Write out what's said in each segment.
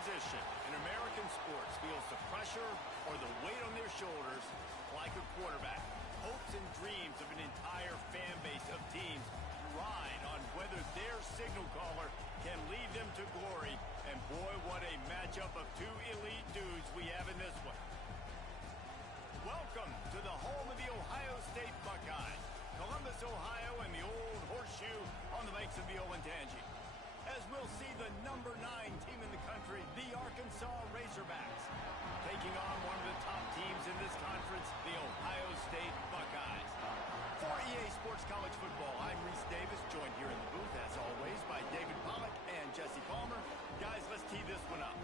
position in American sports feels the pressure or the weight on their shoulders like a quarterback. Hopes and dreams of an entire fan base of teams ride on whether their signal caller can lead them to glory. And boy, what a matchup of two elite dudes we have in this one. Welcome to the home of the Ohio State Buckeyes, Columbus, Ohio, and the old horseshoe on the banks of the Olentangy. As we'll see the #9 team in the country, the Arkansas Razorbacks, taking on one of the top teams in this conference, the Ohio State Buckeyes. For EA Sports College Football, I'm Reese Davis, joined here in the booth, as always, by David Pollack and Jesse Palmer. Guys, let's tee this one up.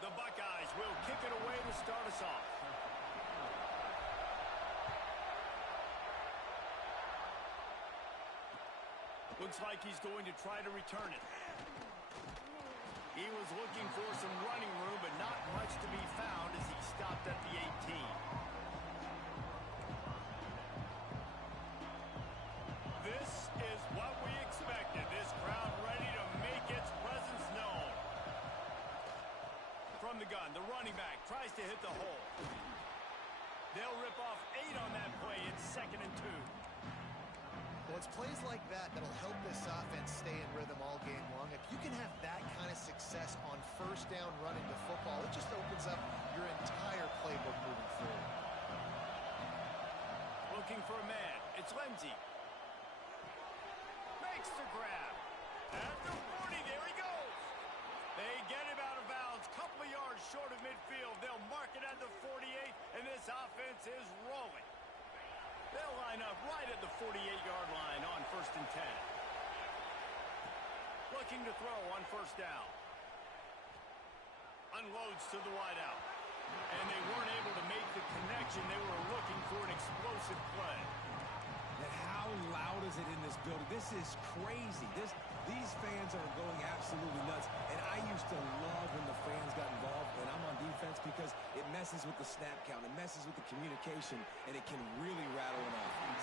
The Buckeyes will kick it away to start us off. Looks like he's going to try to return it. He was looking for some running room, but not much to be found as he stopped at the 18. This is what we expected. This crowd ready to make its presence known. From the gun, the running back tries to hit the hole. They'll rip off 8 on that play. It's 2nd and 2. Well, it's plays like that that'll help this offense stay in rhythm all game long. If you can have that kind of success on first down running the football, it just opens up your entire playbook moving forward. Looking for a man. It's Lindsey. Makes the grab. At the 40, there he goes. They get him out of bounds, couple of yards short of midfield. They'll mark it at the 48, and this offense is rolling. They'll line up right at the 48-yard line on 1st and 10. Looking to throw on 1st down. Unloads to the wideout. And they weren't able to make the connection. They were looking for an explosive play. And how loud is it in this building? This is crazy. These fans are going absolutely nuts. And I used to love when the fans got involved when I'm on defense because it messes with the snap count. It messes with the communication, and it can really rattle an offense.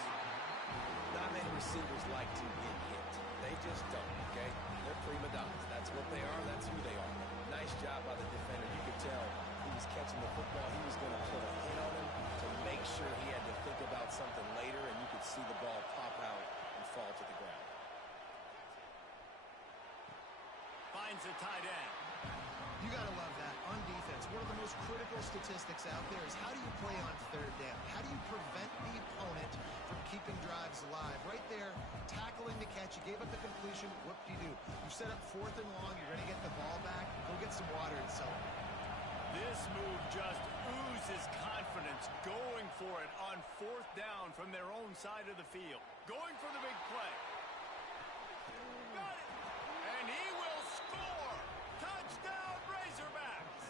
Not many receivers like to get hit. They just don't, okay? They're prima donnas. That's what they are. That's who they are. Nice job by the defender. You could tell he was catching the football. He was going to put a hit on him to make sure he had to think about something later, and you could see the ball pop out and fall to the ground. Finds a tight end. You got to love that. On defense, one of the most critical statistics out there is how do you play on 3rd down? How do you prevent the opponent from keeping drives alive? Right there, tackling the catch. You gave up the completion. What do? You set up 4th and long. You're going to get the ball back. Go get some water and celebrate. This move just oozes confidence, going for it on 4th down from their own side of the field. Going for the big play. Got it! And he will score! Touchdown, Razorbacks!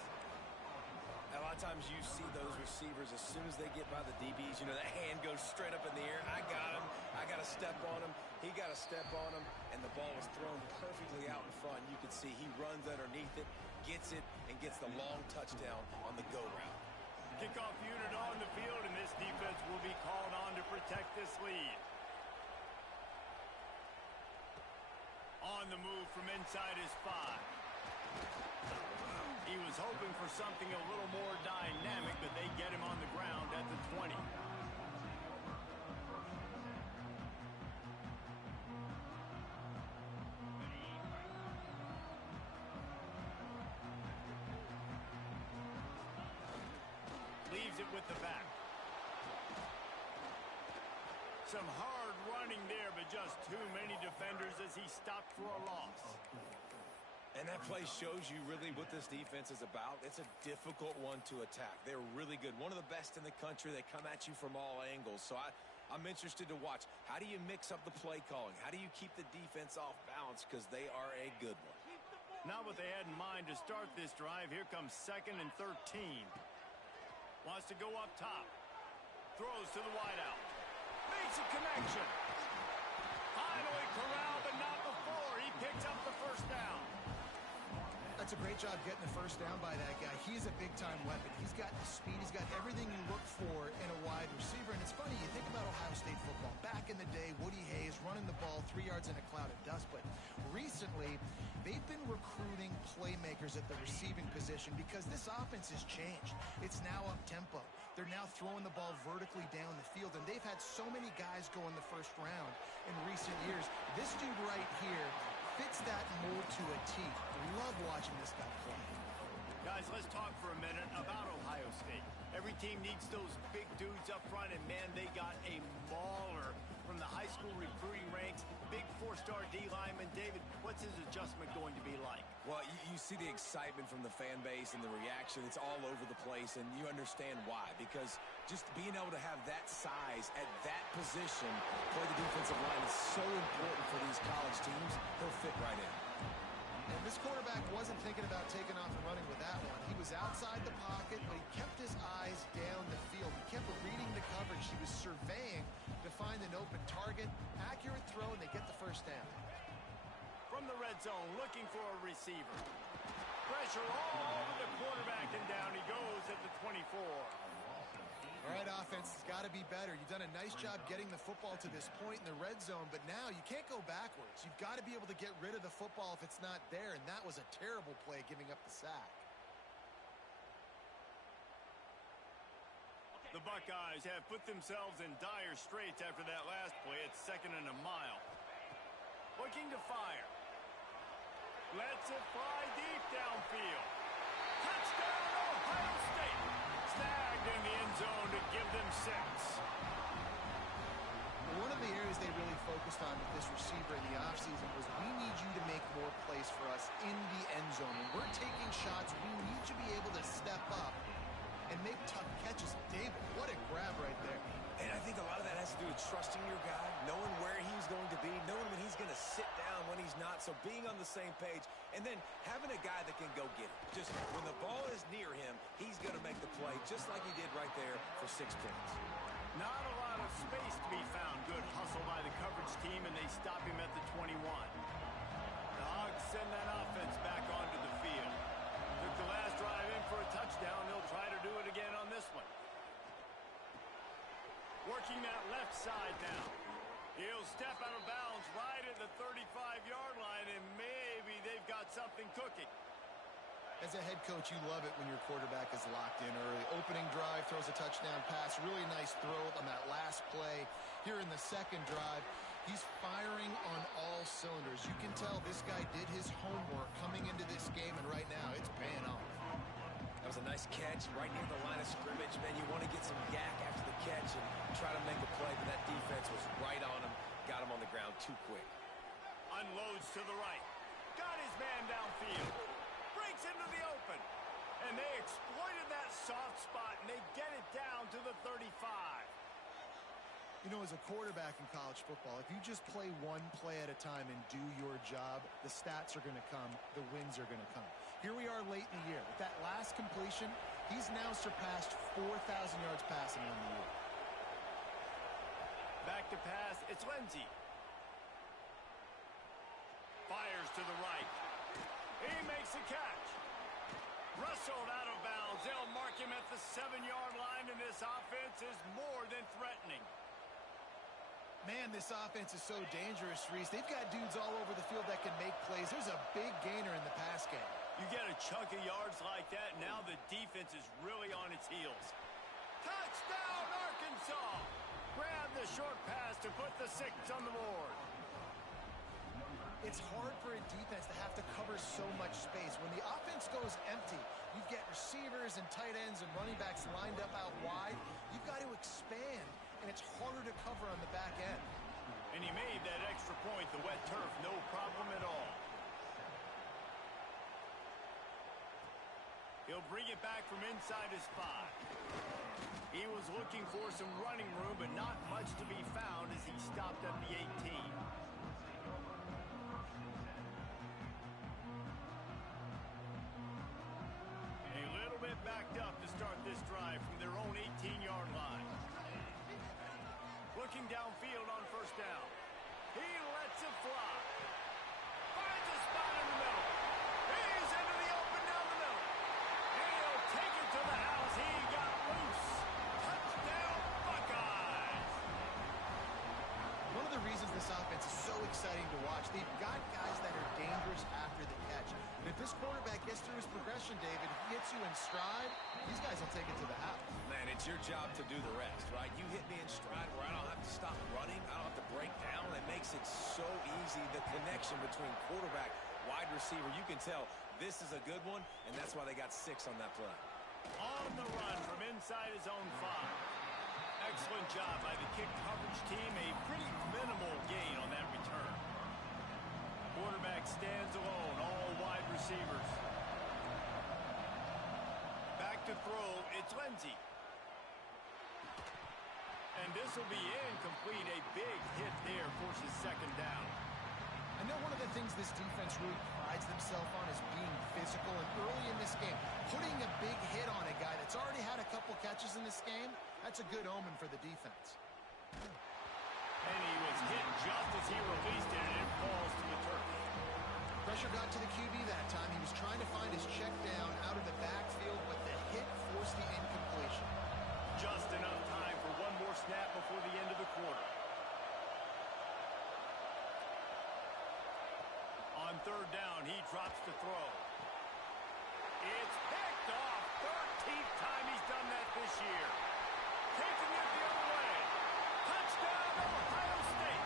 A lot of times you see those receivers, as soon as they get by the DBs, you know, that hand goes straight up in the air. I got him. I got to step on him. He got to step on him. And the ball was thrown perfectly out in front. You can see he runs underneath it, gets it, and gets the long touchdown on the go route. Kickoff unit on the field, and this defense will be called on to protect this lead. On the move from inside his 5. He was hoping for something a little more dynamic, but they get him on the ground at the 20. Leaves it with the back. Some hard running there, but just too many defenders as he stopped for a loss. And that play shows you really what this defense is about. It's a difficult one to attack. They're really good. One of the best in the country. They come at you from all angles. So I'm interested to watch. How do you mix up the play calling? How do you keep the defense off balance? Because they are a good one. Not what they had in mind to start this drive. Here comes 2nd and 13. Wants to go up top. Throws to the wideout. Makes a connection. Finally corralled, but not before. He picks up the 1st down. That's a great job getting the first down by that guy. He is a big-time weapon. He's got the speed. He's got everything you look for in a wide receiver. And it's funny, you think about Ohio State football. Back in the day, Woody Hayes running the ball 3 yards in a cloud of dust. But recently, they've been recruiting playmakers at the receiving position because this offense has changed. It's now up-tempo. They're now throwing the ball vertically down the field. And they've had so many guys go in the first round in recent years. This dude right here fits that mold to a T. Love watching this guy play. Guys, let's talk for a minute about Ohio State. Every team needs those big dudes up front, and man, they got a mauler from the high school recruiting ranks. Big four-star D lineman. David, what's his adjustment going to be like? Well, you see the excitement from the fan base and the reaction. It's all over the place, and you understand why. Because just being able to have that size at that position, play the defensive line, is so important for these college teams. He'll fit right in. And this quarterback wasn't thinking about taking off and running with that one. He was outside the pocket, but he kept his eyes down the field. He kept reading the coverage. He was surveying to find an open target. Accurate throw, and they get the first down. From the red zone, looking for a receiver. Pressure all over the quarterback, and down he goes at the 24. All right, offense, it's got to be better. You've done a nice job getting the football to this point in the red zone, but now you can't go backwards. You've got to be able to get rid of the football if it's not there, and that was a terrible play, giving up the sack. The Buckeyes have put themselves in dire straits after that last play. It's 2nd and a mile. Looking to fire. Lets it fly deep downfield. Touchdown, Ohio State. Snagged in the end zone to give them 6. One of the areas they really focused on with this receiver in the offseason was we need you to make more plays for us in the end zone. When we're taking shots, we need to be able to step up and make tough catches. David, what a grab right there. And I think a lot of that has to do with trusting your guy, knowing where he's going to be, knowing when he's going to sit down, when he's not. So being on the same page, and then having a guy that can go get it. Just when the ball is near him, he's going to make the play, just like he did right there for 6 points. Not a lot of space to be found. Good hustle by the coverage team, and they stop him at the 21. The Hogs send that offense back onto the field. Took the last drive in for a touchdown. They'll try to do it again on this one. Working that left side now. He'll step out of bounds right at the 35-yard line, and maybe they've got something cooking. As a head coach, you love it when your quarterback is locked in early. Opening drive, throws a touchdown pass. Really nice throw on that last play. Here in the second drive, he's firing on all cylinders. You can tell this guy did his homework coming into this game, and right now it's paying off. That was a nice catch right near the line of scrimmage. Man, you want to get some yak after the catch and try to make a play, but that defense was right on him. Got him on the ground too quick. Unloads to the right. Got his man downfield. Breaks into the open. And they exploited that soft spot, and they get it down to the 35. You know, as a quarterback in college football, if you just play one play at a time and do your job, the stats are going to come, the wins are going to come. Here we are late in the year. With that last completion, he's now surpassed 4,000 yards passing in the year. Back to pass, it's Lindsey. Fires to the right. He makes a catch. Rustled out of bounds. They'll mark him at the 7-yard line, and this offense is more than threatening. Man, this offense is so dangerous, Reese. They've got dudes all over the field that can make plays. There's a big gainer in the pass game. You get a chunk of yards like that, now the defense is really on its heels. Touchdown, Arkansas! Grab the short pass to put the 6 on the board. It's hard for a defense to have to cover so much space. When the offense goes empty, you get receivers and tight ends and running backs lined up out wide. You've got to expand, and it's harder to cover on the back end. And he made that extra point, the wet turf, no problem at all. He'll bring it back from inside his 5. He was looking for some running room, but not much to be found as he stopped at the 18. A little bit backed up to start this drive from their own 18-yard line. Looking downfield on first down. He lets it fly. Finds a spot in the middle. He's into the exciting to watch. They've got guys that are dangerous after the catch. And if this quarterback gets through his progression, David, he hits you in stride, these guys will take it to the house. Man, it's your job to do the rest, right? You hit me in stride where I don't have to stop running. I don't have to break down. It makes it so easy. The connection between quarterback, wide receiver, you can tell this is a good one, and that's why they got 6 on that play. On the run from inside his own 5. Excellent job by the kick coverage team. A pretty minimal gain on that return. Quarterback stands alone, all wide receivers. Back to throw, it's Lindsey. And this will be incomplete. A big hit there forces 2nd down. I know one of the things this defense really prides themselves on is being physical, and early in this game, putting a big hit on a guy that's already had a couple catches in this game, that's a good omen for the defense. And he was hit just as he released it, and it falls to the turf. Pressure got to the QB that time. He was trying to find his check down out of the backfield, but the hit forced the incompletion. Just enough time for one more snap before the end of the quarter. On 3rd down, he drops to throw. It's picked off. 13th time he's done that this year. Taking it the other way. Touchdown, Ohio State.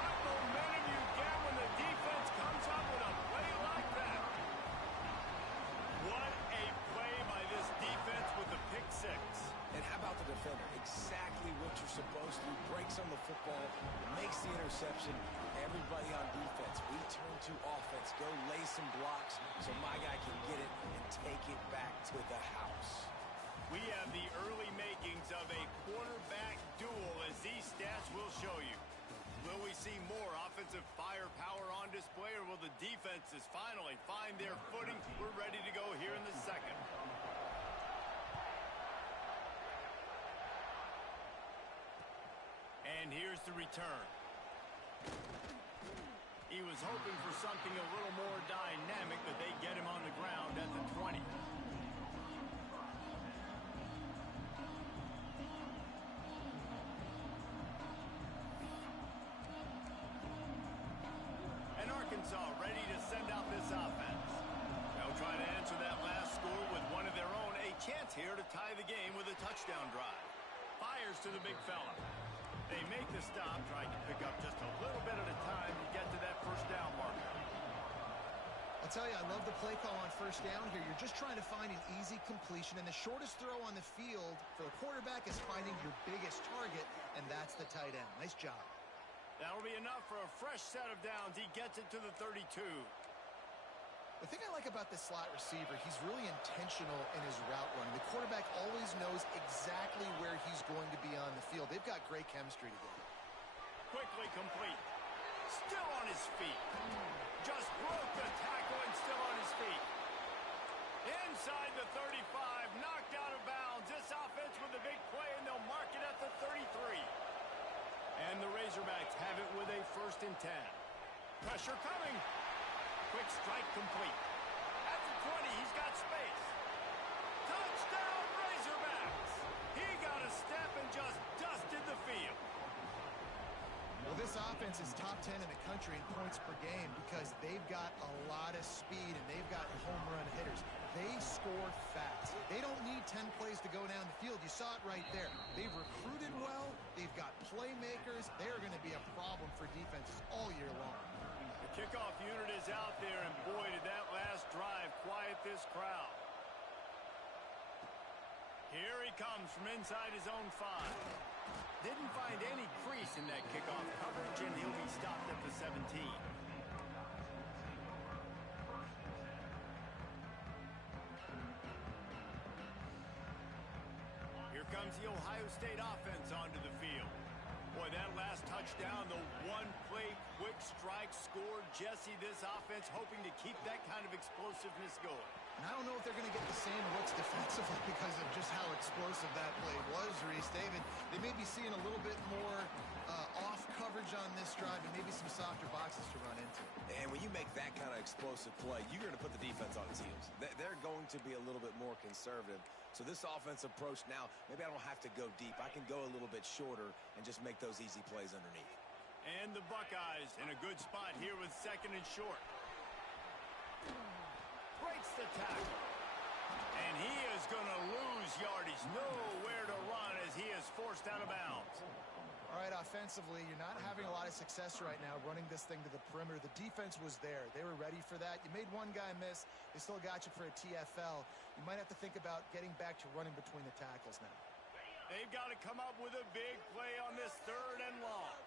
What momentum you get when the defense comes up with a play like that. What a play by this defense with the pick 6. And how about the defender? Exactly what you're supposed to do. Breaks on the football, makes the interception. Everybody on defense, we turn to offense. Go lay some blocks so my guy can get it and take it back to the house. We have the early makings of a quarterback duel, as these stats will show you. Will we see more offensive firepower on display, or will the defenses finally find their footing? We're ready to go here in the 2nd. And here's the return. He was hoping for something a little more dynamic, but they get him on the ground at the 20. And Arkansas ready to send out this offense. They'll try to answer that last score with one of their own. A chance here to tie the game with a touchdown drive. Fires to the big fella. They make the stop, trying to pick up just a little bit at a time to get to that 1st down marker. I'll tell you, I love the play call on 1st down here. You're just trying to find an easy completion, and the shortest throw on the field for a quarterback is finding your biggest target, and that's the tight end. Nice job. That'll be enough for a fresh set of downs. He gets it to the 32. The thing I like about this slot receiver, he's really intentional in his route running. The quarterback always knows exactly where he's going to be on the field. They've got great chemistry together. Quickly complete. Still on his feet. Just broke the tackle and still on his feet. Inside the 35, knocked out of bounds. This offense with a big play, and they'll mark it at the 33. And the Razorbacks have it with a 1st and 10. Pressure coming. Quick strike complete. At the 20, he's got space. Touchdown, Razorbacks! He got a step and just dusted the field. Well, this offense is top 10 in the country in points per game because they've got a lot of speed and they've got home run hitters. They score fast. They don't need 10 plays to go down the field. You saw it right there. They've recruited well. They've got playmakers. They're going to be a problem for defenses all year long. The kickoff unit is out there, and boy, did that last drive quiet this crowd. Here he comes from inside his own 5. Didn't find any crease in that kickoff coverage, and he'll be stopped at the 17. Here comes the Ohio State offense onto the field. Boy, that last touchdown, the one-play quick strike scored. Jesse, this offense hoping to keep that kind of explosiveness going. And I don't know if they're going to get the same looks defensively because of just how explosive that play was, Reese. David, they may be seeing a little bit more off coverage on this drive and maybe some softer boxes to run into. And when you make that kind of explosive play, you're going to put the defense on its heels. They're going to be a little bit more conservative. So this offense approach now, maybe I don't have to go deep. I can go a little bit shorter and just make those easy plays underneath. And the Buckeyes in a good spot here with 2nd and short. Breaks the tackle. And he is going to lose yardage. Nowhere to run as he is forced out of bounds. All right, offensively, you're not having a lot of success right now running this thing to the perimeter. The defense was there. They were ready for that. You made one guy miss. They still got you for a TFL. You might have to think about getting back to running between the tackles now. They've got to come up with a big play on this 3rd and long.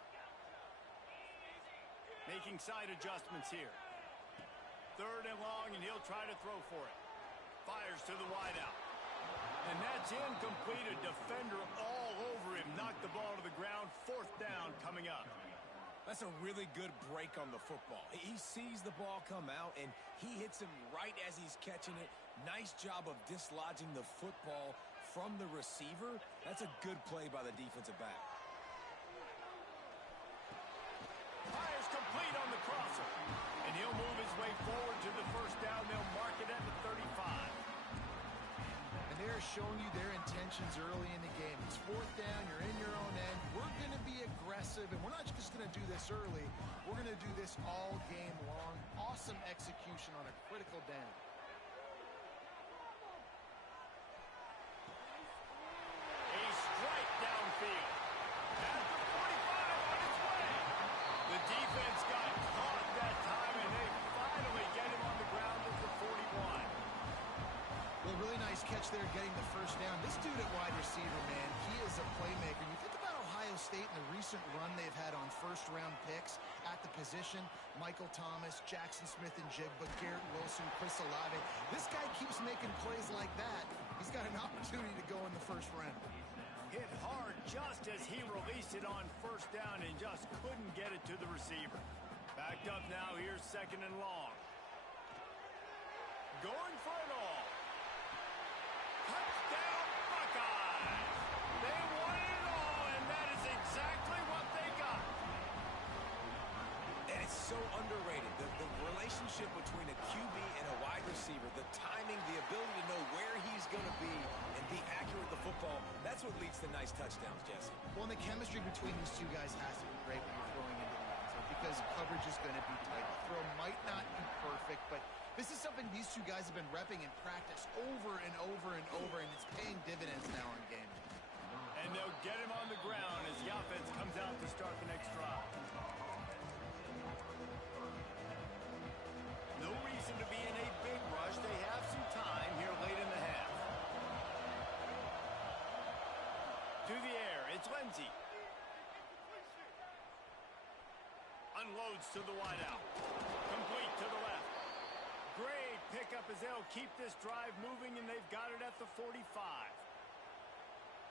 Making side adjustments here. 3rd and long, and he'll try to throw for it. Fires to the wideout. And that's incomplete. A defender all over him. Knocked the ball to the ground. 4th down coming up. That's a really good break on the football. He sees the ball come out, and he hits him right as he's catching it. Nice job of dislodging the football from the receiver. That's a good play by the defensive back. Fires complete on the crosser. And he'll move his way forward to the 1st down. They'll mark it at the 35. They're showing you their intentions early in the game. It's 4th down. You're in your own end. We're going to be aggressive, and we're not just going to do this early. We're going to do this all game long. Awesome execution on a critical down. A strike downfield. At the 45 on its way. The defense got caught that time, and they finally get him on the ground at the 41. Well, really nice catch there getting the 1st down. This dude at wide receiver, man, he is a playmaker. You think about Ohio State and the recent run they've had on 1st-round picks at the position. Michael Thomas, Jackson Smith-Njigba, Garrett Wilson, Chris Olave. This guy keeps making plays like that. He's got an opportunity to go in the 1st round. Hit hard just as he released it on 1st down and just couldn't get it to the receiver. Backed up now. Here's 2nd and long. Going for it all. Touchdown, Buckeyes! They won it all, and that is exactly what they got. And it's so underrated. The relationship between a QB and a wide receiver, the timing, the ability to know where he's going to be and be accurate with the football, that's what leads to nice touchdowns, Jesse. Well, and the chemistry between these two guys has to be great when you're throwing into the end zone because coverage is going to be tight. The throw might not be perfect, but this is something these two guys have been repping in practice over and over and over, and it's paying dividends now in game. And they'll get him on the ground as the offense comes out to start the next drive. No reason to be in a big rush. They have some time here late in the half. To the air, it's Lindsey. Unloads to the wideout. Complete to the left. Great pickup as they'll keep this drive moving, and they've got it at the 45.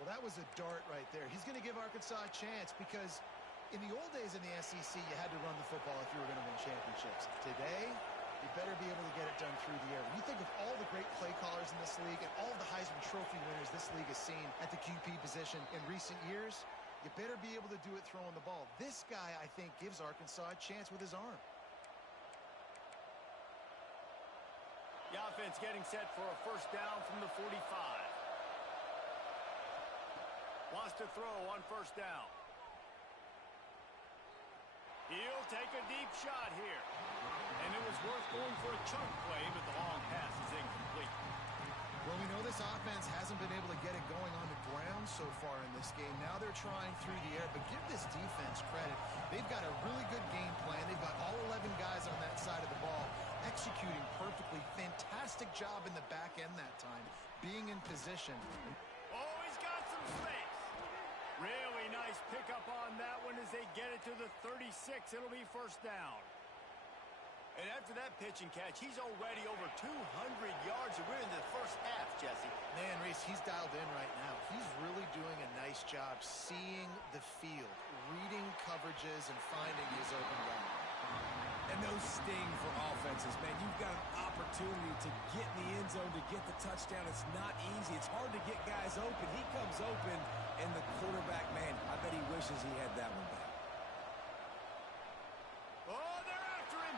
Well, that was a dart right there. He's going to give Arkansas a chance because in the old days in the SEC, you had to run the football if you were going to win championships. Today, you better be able to get it done through the air. When you think of all the great play callers in this league and all of the Heisman Trophy winners this league has seen at the QB position in recent years, you better be able to do it throwing the ball. This guy, I think, gives Arkansas a chance with his arm. The offense getting set for a 1st down from the 45. Wants to throw on 1st down. He'll take a deep shot here. And it was worth going for a chunk play, but the long pass is incomplete. Well, we know this offense hasn't been able to get it going on the ground so far in this game. Now they're trying through the air, but give this defense credit. They've got a really good game plan. They've got all 11 guys on that side of the ball executing perfectly. Fantastic job in the back end that time, being in position. Oh, he's got some space. Really nice pickup on that one as they get it to the 36. It'll be 1st down. And after that pitch and catch, he's already over 200 yards. We're in the 1st half, Jesse. Man, Reese, he's dialed in right now. He's really doing a nice job seeing the field, reading coverages, and finding his open guy. And those sting for offenses, man. You've got an opportunity to get in the end zone, to get the touchdown. It's not easy. It's hard to get guys open. He comes open, and the quarterback, man, I bet he wishes he had that one back. Oh, they're after him.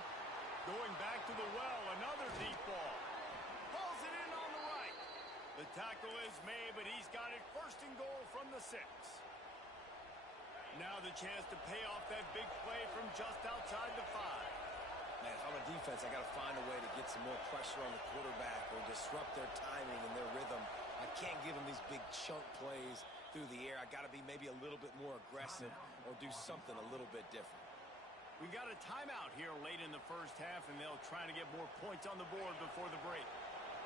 Going back to the well, another deep ball. Pulls it in on the right. The tackle is made, but he's got it 1st and goal from the 6. Now the chance to pay off that big play from just outside the 5. Man, if I'm a defense, I got to find a way to get some more pressure on the quarterback or disrupt their timing and their rhythm. I can't give them these big chunk plays through the air. I got to be maybe a little bit more aggressive or do something a little bit different. We got a timeout here late in the first half, and they'll try to get more points on the board before the break.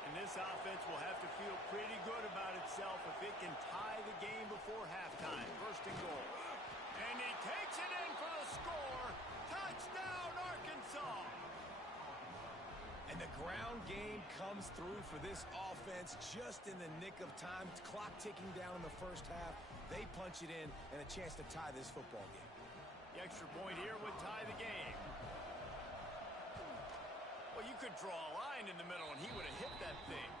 And this offense will have to feel pretty good about itself if it can tie the game before halftime. First and goal. And he takes it in for the score. Touchdown, Arkansas. And the ground game comes through for this offense just in the nick of time. Clock ticking down in the first half. They punch it in and a chance to tie this football game. The extra point here would tie the game. Well, you could draw a line in the middle, and he would have hit that thing.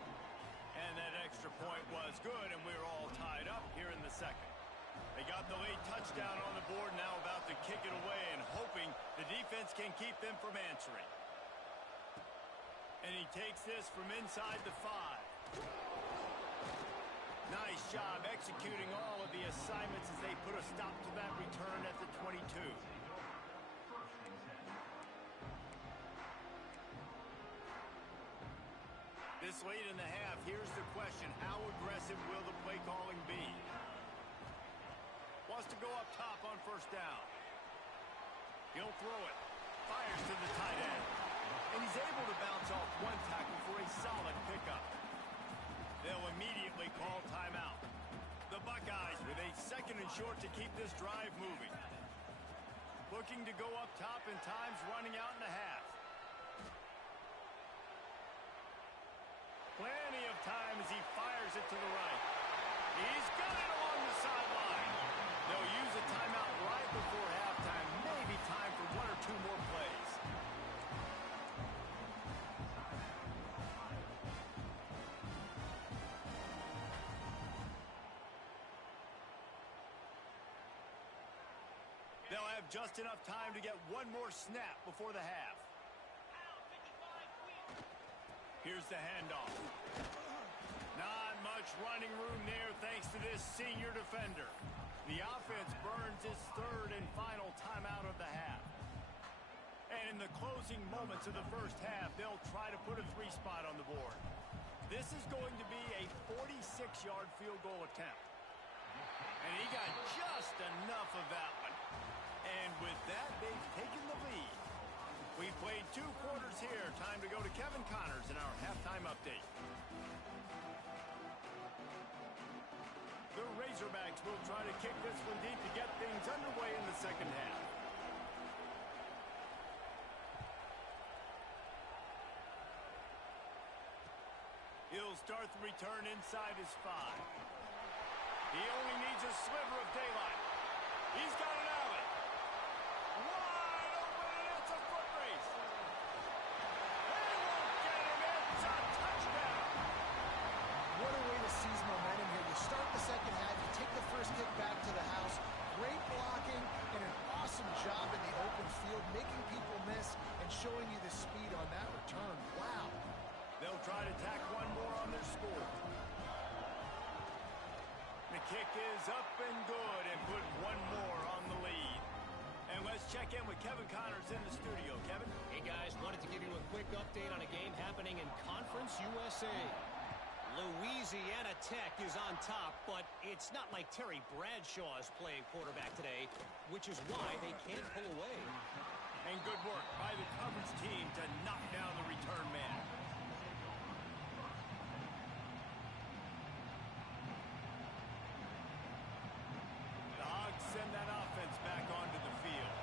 And that extra point was good, and we're all tied up here in the second. They got the late touchdown on the board, now about to kick it away and hoping the defense can keep them from answering. And he takes this from inside the 5. Nice job executing all of the assignments as they put a stop to that return at the 22. This late in the half, here's the question. How aggressive will the play calling be? Wants to go up top on first down. He'll throw it. Fires to the tight end. And he's able to bounce off one tackle for a solid pickup. They'll immediately call timeout. The Buckeyes with a second and short to keep this drive moving. Looking to go up top, and time's running out in the half. Plenty of time as he fires it to the right. He's got it along the sideline. They'll use a timeout right before halftime. Maybe time for one or two more plays. They'll have just enough time to get one more snap before the half. Here's the handoff. Not much running room there thanks to this senior defender. The offense burns its third and final timeout of the half. And in the closing moments of the first half, they'll try to put a 3-spot on the board. This is going to be a 46-yard field goal attempt. And he got just enough of that one. And with that, they've taken the lead. We've played 2 quarters here. Time to go to Kevin Connors in our halftime update. The Razorbacks will try to kick this one deep to get things underway in the second half. He'll start the return inside his 5. He only needs a sliver of daylight. He's got an alley. Wide open, and it's a foot race. They won't get him. It's a touchdown. What a way to seize momentum here. You start the second half, you take the first kick back to the house. Great blocking and an awesome job in the open field, making people miss and showing you the speed on that return. Wow. They'll try to tack one more on their score. The kick is up and good and put one more on the lead. And let's check in with Kevin Connors in the studio. Kevin? Hey, guys. Wanted to give you a quick update on a game happening in Conference USA. Louisiana Tech is on top, but it's not like Terry Bradshaw is playing quarterback today, which is why they can't pull away. And good work by the coverage team to knock down the return man. The Hogs send that offense back onto the field.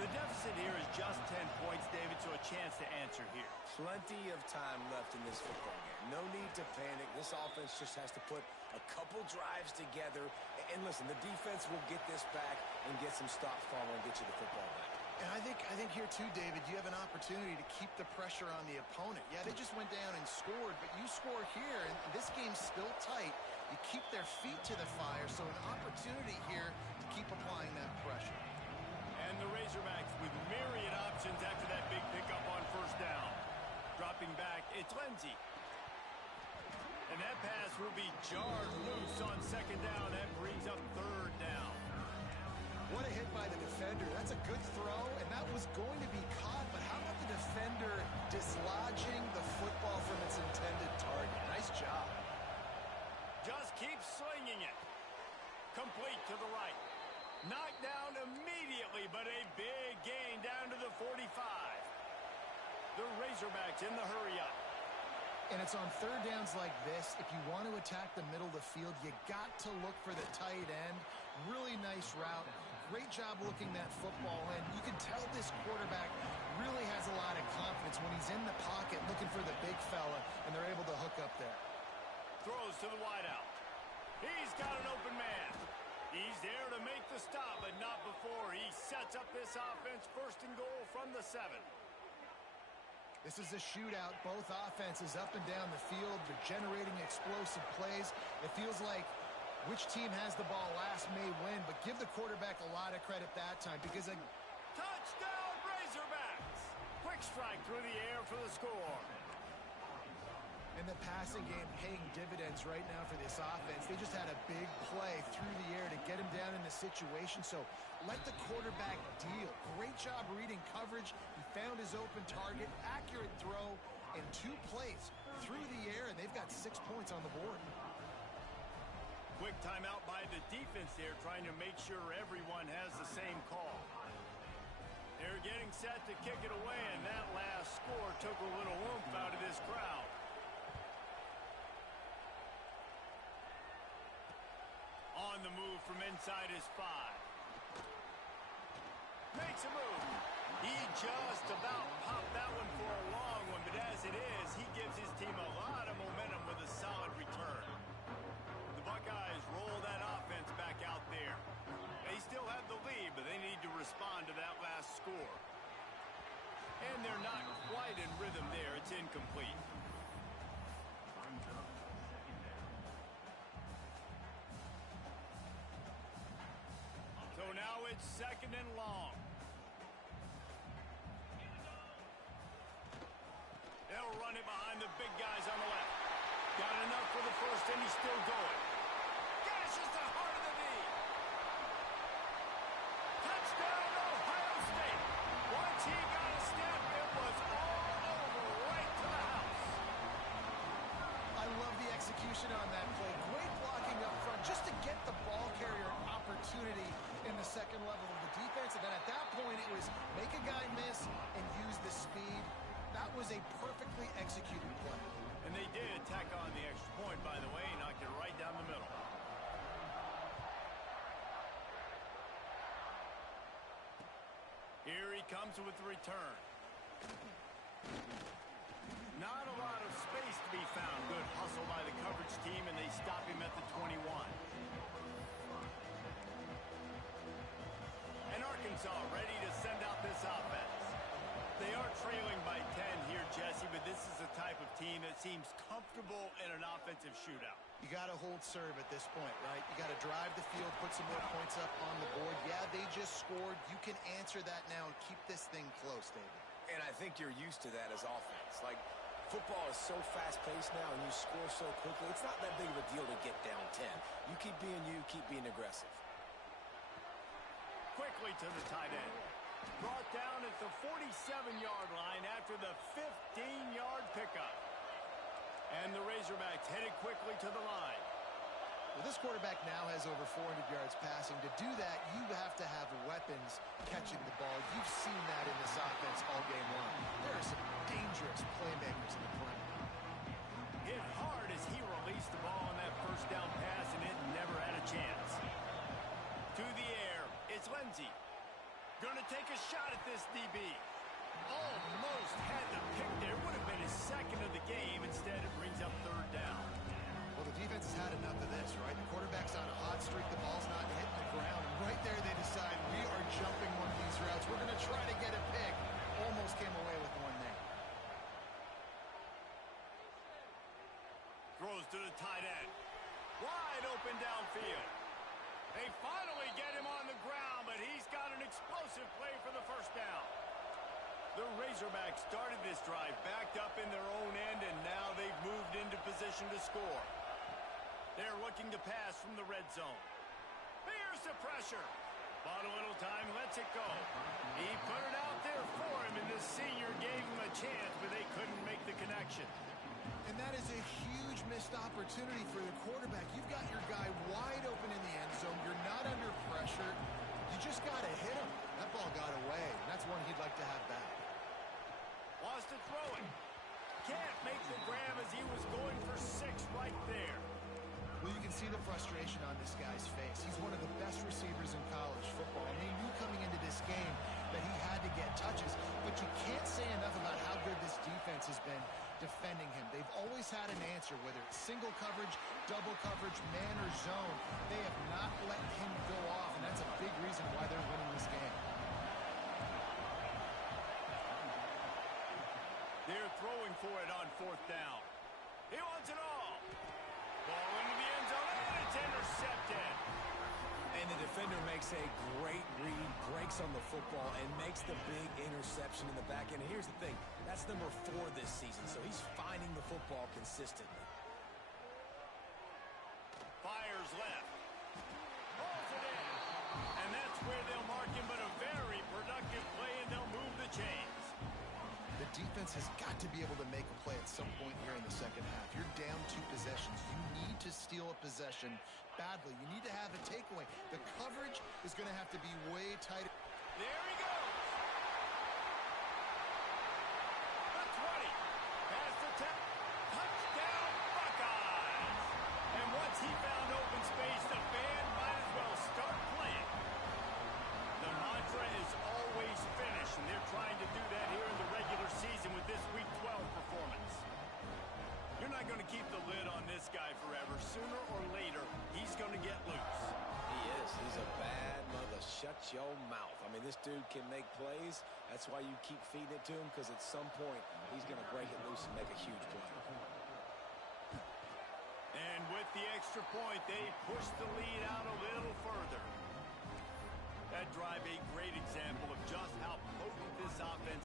The deficit here is just 10 points, David, so a chance to answer here. Plenty of time left in this football game. No need to panic. This offense just has to put a couple drives together. And listen, the defense will get this back and get some stops following and get you the football back. And I think here too, David, you have an opportunity to keep the pressure on the opponent. Yeah, they just went down and scored, but you score here, and this game's still tight. You keep their feet to the fire, so an opportunity here to keep applying that pressure. And the Razorbacks with myriad options after that big pickup on first down. Dropping back, it's Lindsey. And that pass will be jarred loose on second down. That brings up third down. What a hit by the defender. That's a good throw, and that was going to be caught, but how about the defender dislodging the football from its intended target? Nice job. Just keep slinging it. Complete to the right. Knocked down immediately, but a big gain down to the 45. The Razorbacks in the hurry-up. And it's on third downs like this. If you want to attack the middle of the field, you got to look for the tight end. Really nice route. Great job looking that football in. You can tell this quarterback really has a lot of confidence when he's in the pocket looking for the big fella, and they're able to hook up there. Throws to the wideout. He's got an open man. He's there to make the stop, but not before he sets up this offense first and goal from the 7. This is a shootout. Both offenses up and down the field. They're generating explosive plays. It feels like which team has the ball last may win, but give the quarterback a lot of credit that time because touchdown Razorbacks! Quick strike through the air for the score. And the passing game paying dividends right now for this offense. They just had a big play through the air to get him down in the situation. So let the quarterback deal. Great job reading coverage. He found his open target, accurate throw, and 2 plays through the air, and they've got 6 points on the board. Quick timeout by the defense there, trying to make sure everyone has the same call. They're getting set to kick it away, and that last score took a little oomph out of this crowd. On the move from inside his 5. Makes a move. He just about popped that one for a long one, but as it is, he gives his team a lot of momentum with a solid return. The Buckeyes roll that offense back out there. They still have the lead, but they need to respond to that last score. And they're not quite in rhythm there. It's incomplete. So now it's 2nd and long. They'll run it behind the big guys on the left. Got enough for the first, and he's still going. Gashes the heart of the knee. Touchdown, Ohio State. Once he got a step, it was all over right to the house. I love the execution on that play. Great blocking up front just to get the ball carrier an opportunity in the second level of the defense. And then at that point, it was make a guy miss and use the speed. That was a perfectly executed play. And they did tack on the extra point, by the way. Knocked it right down the middle. Here he comes with the return. Not a lot of space to be found. Good hustle by the coverage team, and they stop him at the 21. And Arkansas ready to send out this offense. They are trailing by 10 here, Jesse, but this is the type of team that seems comfortable in an offensive shootout. You got to hold serve at this point, right? You got to drive the field, put some more points up on the board. Yeah, they just scored. You can answer that now and keep this thing close, David. And I think you're used to that as offense. Like, football is so fast-paced now, and you score so quickly. It's not that big of a deal to get down 10. You keep being aggressive. Quickly to the tight end. Brought down at the 47-yard line after the 15-yard pickup. And the Razorbacks headed quickly to the line. Well, this quarterback now has over 400 yards passing. To do that, you have to have weapons catching the ball. You've seen that in this offense all game long. There are some dangerous playmakers in the perimeter. Hit hard as he released the ball on that first down pass, and it never had a chance. To the air, it's Lindsey. Gonna take a shot at this DB. Almost had the pick there. Would have been his 2nd of the game. Instead, it brings up 3rd down. Well, the defense has had enough of this, right? The quarterback's on a hot streak. The ball's not hitting the ground. And right there, they decide, we are jumping one of these routes. We're going to try to get a pick. Almost came away with one there. Throws to the tight end. Wide open downfield. They finally get him on the ground, but he's got an explosive play for the first down. The Razorbacks started this drive backed up in their own end, and now they've moved into position to score. They're looking to pass from the red zone. Here's the pressure. Bought a little time, lets it go. He put it out there for him, and the senior gave him a chance, but they couldn't make the connection. And that is a huge missed opportunity for the quarterback. You've got your guy wide open in the end zone. You're not under pressure. You just got to hit him. That ball got away, and that's one he'd like to have back. Wants to throw it. Can't make the grab as he was going for 6 right there. Well, you can see the frustration on this guy's face. He's one of the best receivers in college football, and they knew coming into this game that he had to get touches. But you can't say enough about how good this defense has been defending him. They've always had an answer, whether it's single coverage, double coverage, man or zone. They have not let him go off, and that's a big reason why they're winning this game. They're throwing for it on 4th down. He wants it all. Ball into the end zone, and it's intercepted. And the defender makes a great read, breaks on the football, and makes the big interception in the back end. Here's the thing. That's number 4 this season, so he's finding the football consistently. Fires left. Pulls it in. And that's where they'll mark him, but a very productive play, and they'll move the chains. The defense has got to be able to make a play at some point here in the second half. You're down 2 possessions. You need to steal a possession badly. You need to have a takeaway. The coverage is going to have to be way tighter. There he goes. The 20. Past the 10. Touchdown, Buckeyes. And once he found open space, the band might as well start playing. The mantra is always finish, and they're trying to do that here in the regular season with this Week 12 performance. You're not going to keep the lid on this guy forever. Sooner or later, he's going to get loose. He is. He's a bad mother. Shut your mouth. I mean, this dude can make plays. That's why you keep feeding it to him, because at some point, he's going to break it loose and make a huge play. And with the extra point, they push the lead out a little further. That drive, a great example of just how potent this offense